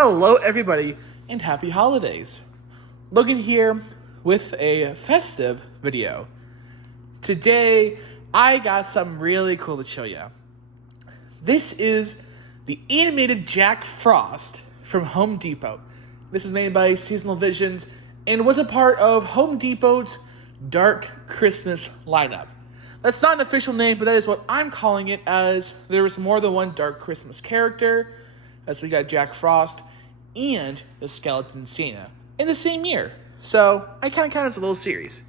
Hello, everybody, and happy holidays. Logan here with a festive video. Today, I got something really cool to show you. This is the animated Jack Frost from Home Depot. This is made by Seasonal Visions and was a part of Home Depot's Dark Christmas lineup. That's not an official name, but that is what I'm calling it, as there was more than one Dark Christmas character, as we got Jack Frost and the Skeleton Santa in the same year. So I kind of count it as a little series.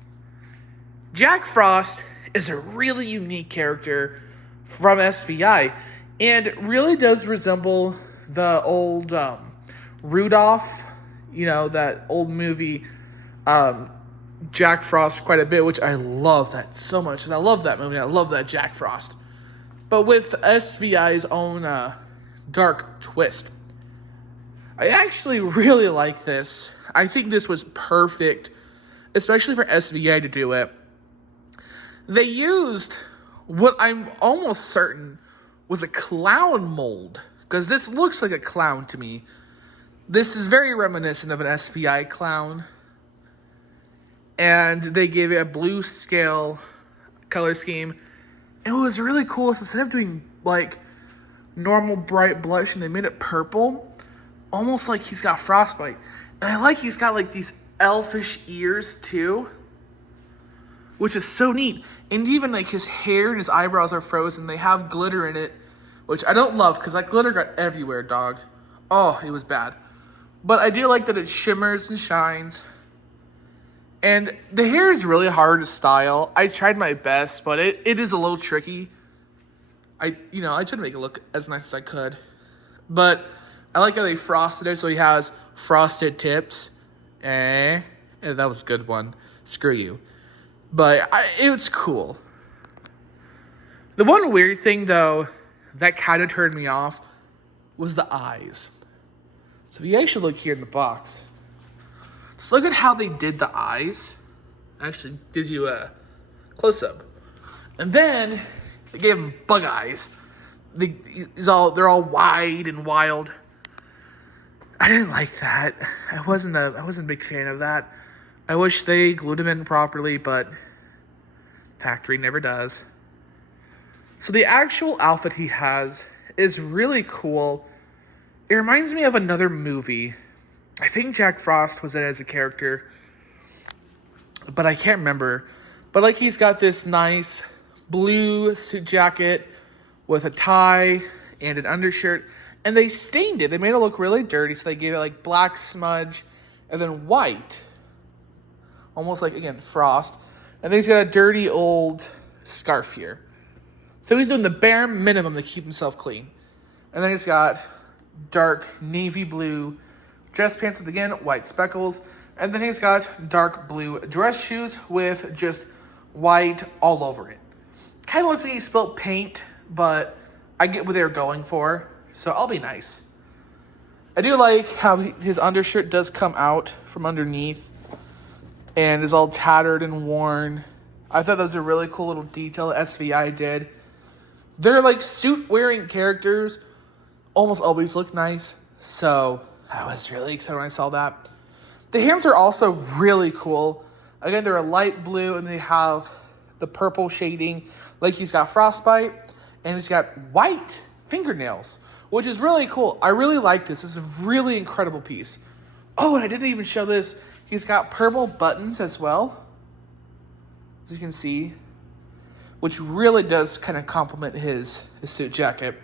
Jack Frost is a really unique character from SVI and really does resemble the old Rudolph, that old movie Jack Frost quite a bit, which I love that so much. And I love that movie. I love that Jack Frost. But with SVI's own dark twist. I actually really like this. I think this was perfect, especially for SVI to do it. They used what I'm almost certain was a clown mold, because this looks like a clown to me. This is very reminiscent of an SVI clown. And they gave it a blue scale color scheme. It was really cool. So instead of doing like normal bright blush, and they made it purple, almost like he's got frostbite. And I like he's got like these elfish ears too, which is so neat. And even like his hair and his eyebrows are frozen. They have glitter in it, which I don't love because that glitter got everywhere, dog. Oh, it was bad. But I do like that it shimmers and shines. And the hair is really hard to style. I tried my best, but it is a little tricky. I tried to make it look as nice as I could. But I like how they frosted it, so he has frosted tips. Yeah, that was a good one. Screw you. But it's cool. The one weird thing, though, that kind of turned me off was the eyes. So if you actually look here in the box, just look at how they did the eyes. Actually gives you a close-up. And then they gave him bug eyes. They're all wide and wild. I didn't like that. I wasn't a big fan of that. I wish they glued him in properly, but factory never does. So the actual outfit he has is really cool. It reminds me of another movie. I think Jack Frost was in it as a character, but I can't remember. But like he's got this nice blue suit jacket with a tie and an undershirt, and they stained it. They made it look really dirty, so they gave it like black smudge and then white, almost like, again, frost. And then he's got a dirty old scarf here. So he's doing the bare minimum to keep himself clean. And then he's got dark navy blue dress pants with, again, white speckles. And then he's got dark blue dress shoes with just white all over it. Kind of looks like he spilled paint, but I get what they were going for, so I'll be nice. I do like how his undershirt does come out from underneath and is all tattered and worn. I thought that was a really cool little detail that SVI did. They're like suit-wearing characters almost always look nice, so I was really excited when I saw that. The hands are also really cool. Again, they're a light blue, and they have the purple shading, like he's got frostbite, and he's got white fingernails, which is really cool. I really like this. This is a really incredible piece. Oh, and I didn't even show this. He's got purple buttons as well, as you can see, which really does kind of complement his suit jacket.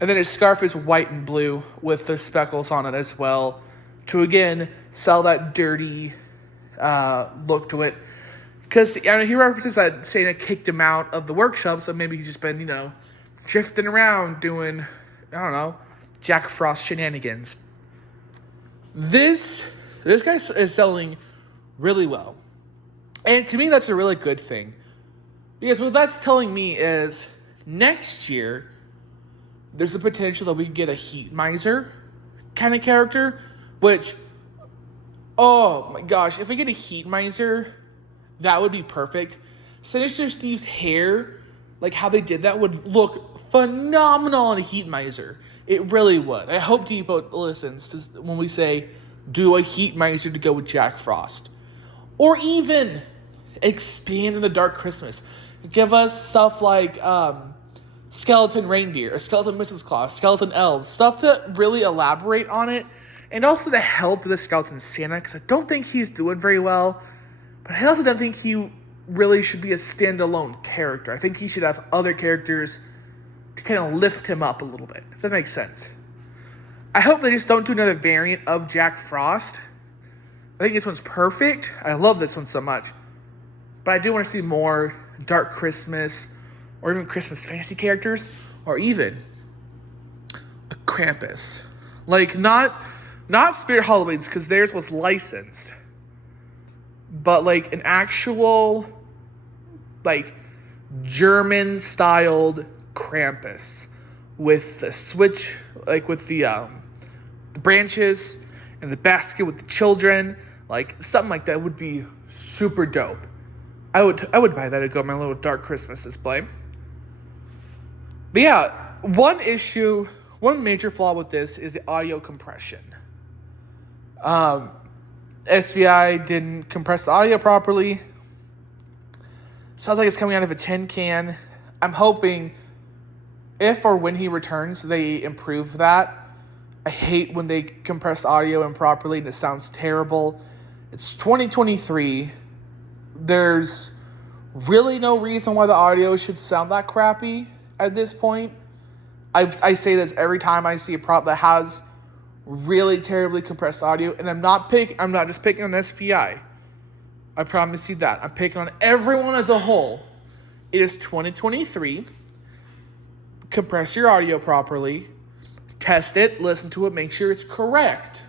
And then his scarf is white and blue with the speckles on it as well, to again sell that dirty look to it. Because he references that Santa kicked him out of the workshop, so maybe he's just been, drifting around doing, Jack Frost shenanigans. This guy is selling really well. And to me, that's a really good thing. Because what that's telling me is next year, there's a potential that we can get a Heat Miser kind of character, which, oh my gosh, if we get a Heat Miser, that would be perfect. Sinister Steve's hair, like how they did that, would look phenomenal on a Heat Miser. It really would. I hope Depot listens to when we say do a Heat Miser to go with Jack Frost. Or even expand in the Dark Christmas. Give us stuff like Skeleton Reindeer, or Skeleton Mrs. Claus, Skeleton Elves, stuff to really elaborate on it, and also to help the Skeleton Santa, because I don't think he's doing very well, but I also don't think he really should be a standalone character. I think he should have other characters to kind of lift him up a little bit, if that makes sense. I hope they just don't do another variant of Jack Frost. I think this one's perfect. I love this one so much. But I do want to see more Dark Christmas, or even Christmas fantasy characters, or even a Krampus. Like, not Spirit Halloweens, because theirs was licensed. But, like, an actual, like, German-styled Krampus. With the switch, like, with the branches, and the basket with the children. Like, something like that would be super dope. I would buy that to go on my little Dark Christmas display. But yeah, one major flaw with this is the audio compression. SVI didn't compress the audio properly. Sounds like it's coming out of a tin can. I'm hoping if or when he returns, they improve that. I hate when they compress audio improperly and it sounds terrible. It's 2023. There's really no reason why the audio should sound that crappy at this point. I say this every time I see a prop that has really terribly compressed audio, and I'm not just picking on SVI. I promise you that. I'm picking on everyone as a whole. It is 2023. Compress your audio properly. Test it, listen to it, make sure it's correct,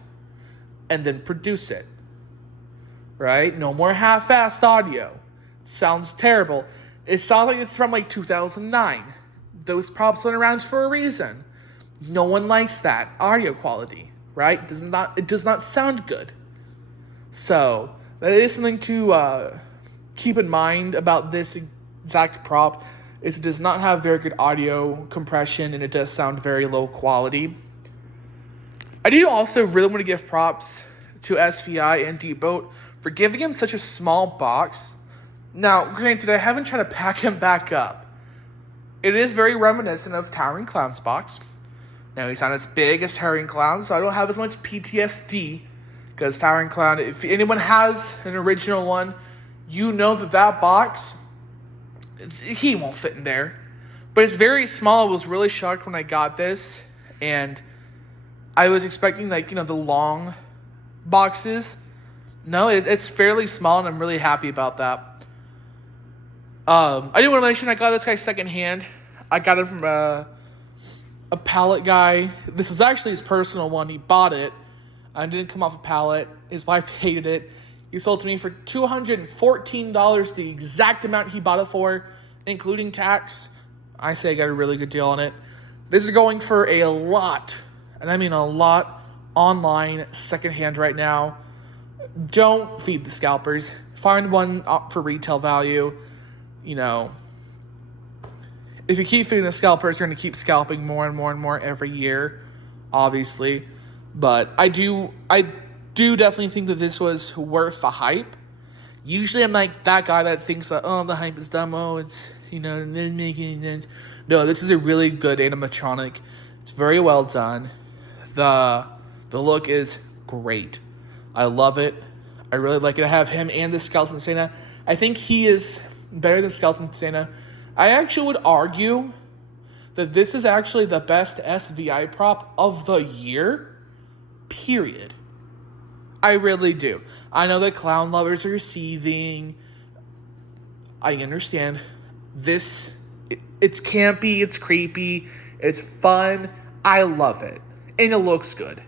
and then produce it. Right? No more half-assed audio. It sounds terrible. It sounds like it's from like 2009. Those props went around for a reason. No one likes that audio quality, right? It does not sound good. So that is something to keep in mind about this exact prop. Is it does not have very good audio compression, and it does sound very low quality. I do also really want to give props to SVI and D-Boat for giving him such a small box. Now, granted, I haven't tried to pack him back up. It is very reminiscent of Towering Clown's box. Now, he's not as big as Towering Clown, so I don't have as much PTSD, because Towering Clown, if anyone has an original one, you know that box, he won't fit in there. But it's very small. I was really shocked when I got this, and I was expecting, like, the long boxes. No, it's fairly small, and I'm really happy about that. I did want to mention I got this guy secondhand. I got it from a pallet guy. This was actually his personal one. He bought it. It didn't come off a pallet. His wife hated it. He sold it to me for $214, the exact amount he bought it for, including tax. I say I got a really good deal on it. This is going for a lot, and I mean a lot, online, secondhand right now. Don't feed the scalpers. Find one for retail value. If you keep feeding the scalpers, you're going to keep scalping more and more and more every year, obviously. But I do definitely think that this was worth the hype. Usually I'm like that guy that thinks that, the hype is dumb, it's, it doesn't make any sense. No, this is a really good animatronic. It's very well done. The look is great. I love it. I really like it. I have him and the Skeleton Santa. I think he is better than Skeleton Santa. I actually would argue that this is actually the best SVI prop of the year, period. I really do. I know that clown lovers are seething. I understand. It's campy, it's creepy, it's fun. I love it. And it looks good.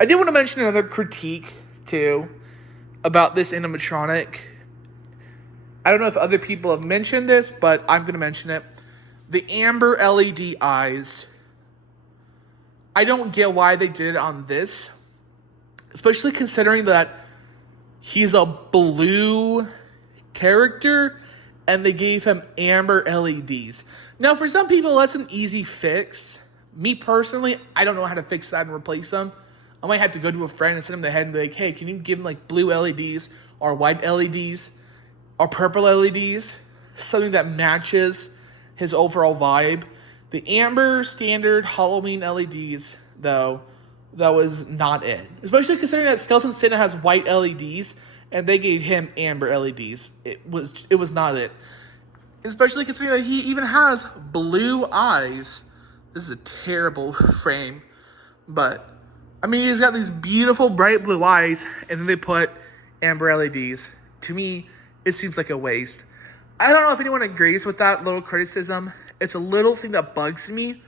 I did want to mention another critique, too, about this animatronic. I don't know if other people have mentioned this, but I'm going to mention it. The amber LED eyes. I don't get why they did it on this. Especially considering that he's a blue character and they gave him amber LEDs. Now, for some people, that's an easy fix. Me personally, I don't know how to fix that and replace them. I might have to go to a friend and send him the head and be like, hey, can you give him like blue LEDs or white LEDs or purple LEDs? Something that matches his overall vibe. The amber standard Halloween LEDs, though, that was not it. Especially considering that Skeleton Santa has white LEDs and they gave him amber LEDs. It was not it. Especially considering that he even has blue eyes. This is a terrible frame. But, I mean, he's got these beautiful bright blue eyes, and then they put amber LEDs. To me, it seems like a waste. I don't know if anyone agrees with that little criticism. It's a little thing that bugs me.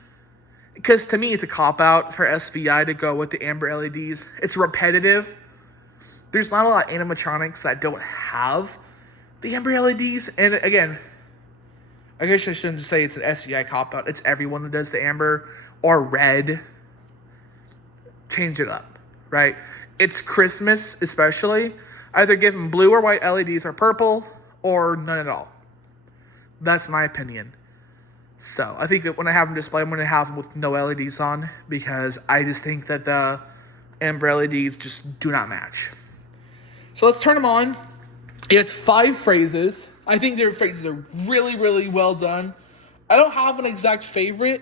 Because to me, it's a cop-out for SVI to go with the amber LEDs. It's repetitive. There's not a lot of animatronics that don't have the amber LEDs. And again, I guess I shouldn't say it's an SVI cop-out. It's everyone that does the amber or red. Change it up, right? It's Christmas especially. Either give them blue or white LEDs or purple or none at all. That's my opinion. So I think that when I have them display, I'm going to have them with no LEDs on because I just think that the amber LEDs just do not match. So let's turn them on. It has 5 phrases. I think their phrases are really, really well done. I don't have an exact favorite.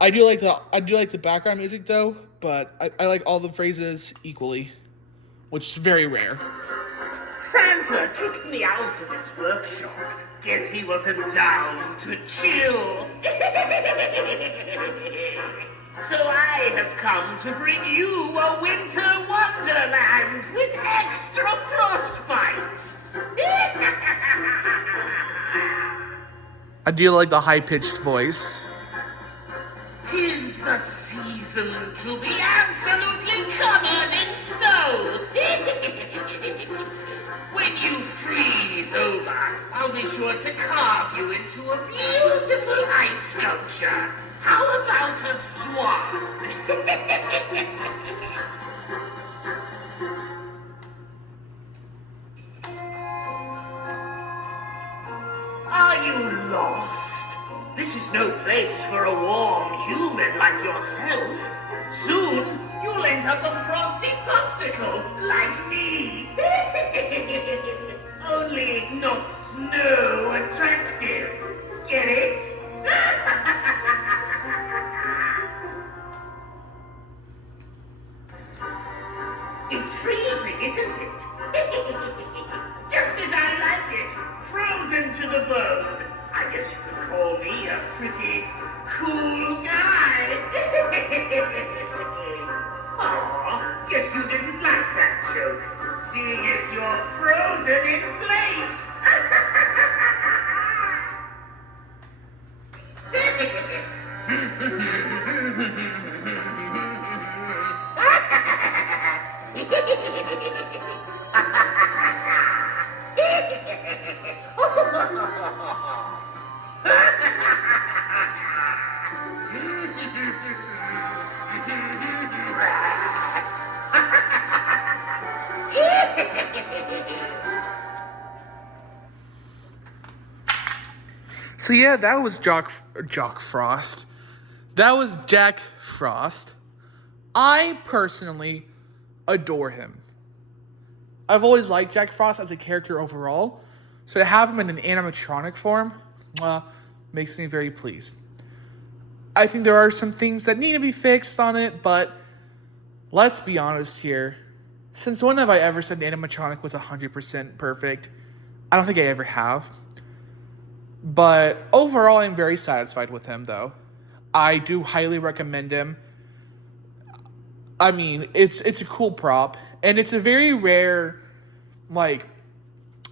I do like the background music though, but I like all the phrases equally, which is very rare. Santa took me out of his workshop. Guess he wasn't down to chill. So I have come to bring you a winter wonderland with extra frostbite. I do like the high-pitched voice. 'Tis the season to be absolutely covered in snow. When you freeze over, I'll be sure to carve you into a beautiful ice sculpture. How about a swan? Are you lost? This is no place for a warm human like yourself. Soon, you'll end up a frosty popsicle like me. Only not snow attractive. Get it? It's freezing, isn't it? Just as I like it, frozen to the bone. I guess you could call me a pretty cool guy. Aw, guess you didn't like that joke, seeing as you're frozen in place. So yeah, that was Jock Frost. That was Jack Frost. I personally adore him. I've always liked Jack Frost as a character overall, so to have him in an animatronic form makes me very pleased. I think there are some things that need to be fixed on it, but let's be honest here. Since when have I ever said an animatronic was 100% perfect? I don't think I ever have. But overall, I'm very satisfied with him, though. I do highly recommend him. I mean, it's a cool prop, and it's a very rare,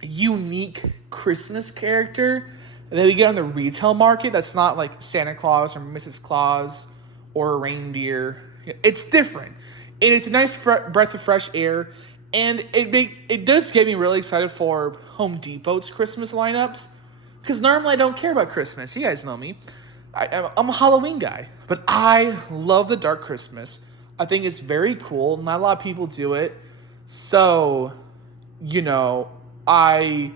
unique Christmas character that we get on the retail market that's not like Santa Claus or Mrs. Claus or a reindeer. It's different, and it's a nice breath of fresh air, and it does get me really excited for Home Depot's Christmas lineups. Because normally I don't care about Christmas. You guys know me. I'm a Halloween guy. But I love the Dark Christmas. I think it's very cool. Not a lot of people do it. So, I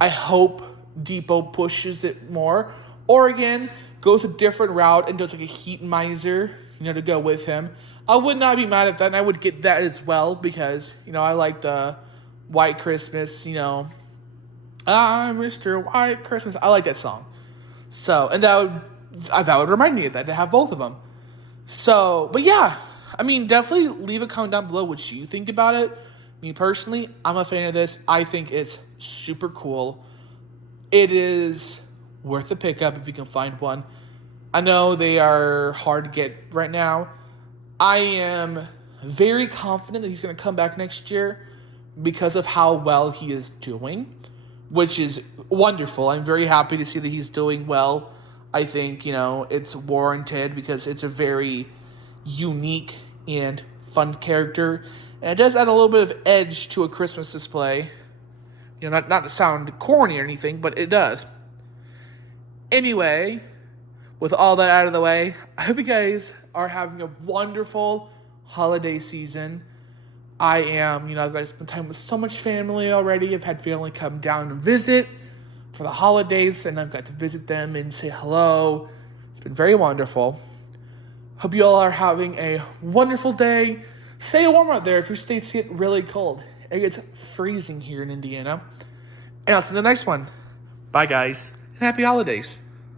hope Depot pushes it more. Or again, goes a different route and does like a heat miser, to go with him, I would not be mad at that, and I would get that as well because, I like the White Christmas, I'm Mr. White Christmas. I like that song. So, and that would remind me of that, to have both of them. So, but yeah, I mean, definitely leave a comment down below what you think about it. Me personally, I'm a fan of this. I think it's super cool. It is worth a pickup if you can find one. I know they are hard to get right now. I am very confident that he's going to come back next year because of how well he is doing, which is wonderful. I'm very happy to see that he's doing well. I think, it's warranted because it's a very unique and fun character. And it does add a little bit of edge to a Christmas display. Not to sound corny or anything, but it does. Anyway, with all that out of the way, I hope you guys are having a wonderful holiday season. I am, I've got to spend time with so much family already. I've had family come down and visit for the holidays, and I've got to visit them and say hello. It's been very wonderful. Hope you all are having a wonderful day. Stay warm out there if your states get really cold. It gets freezing here in Indiana. And I'll see you in the next one. Bye, guys, and happy holidays.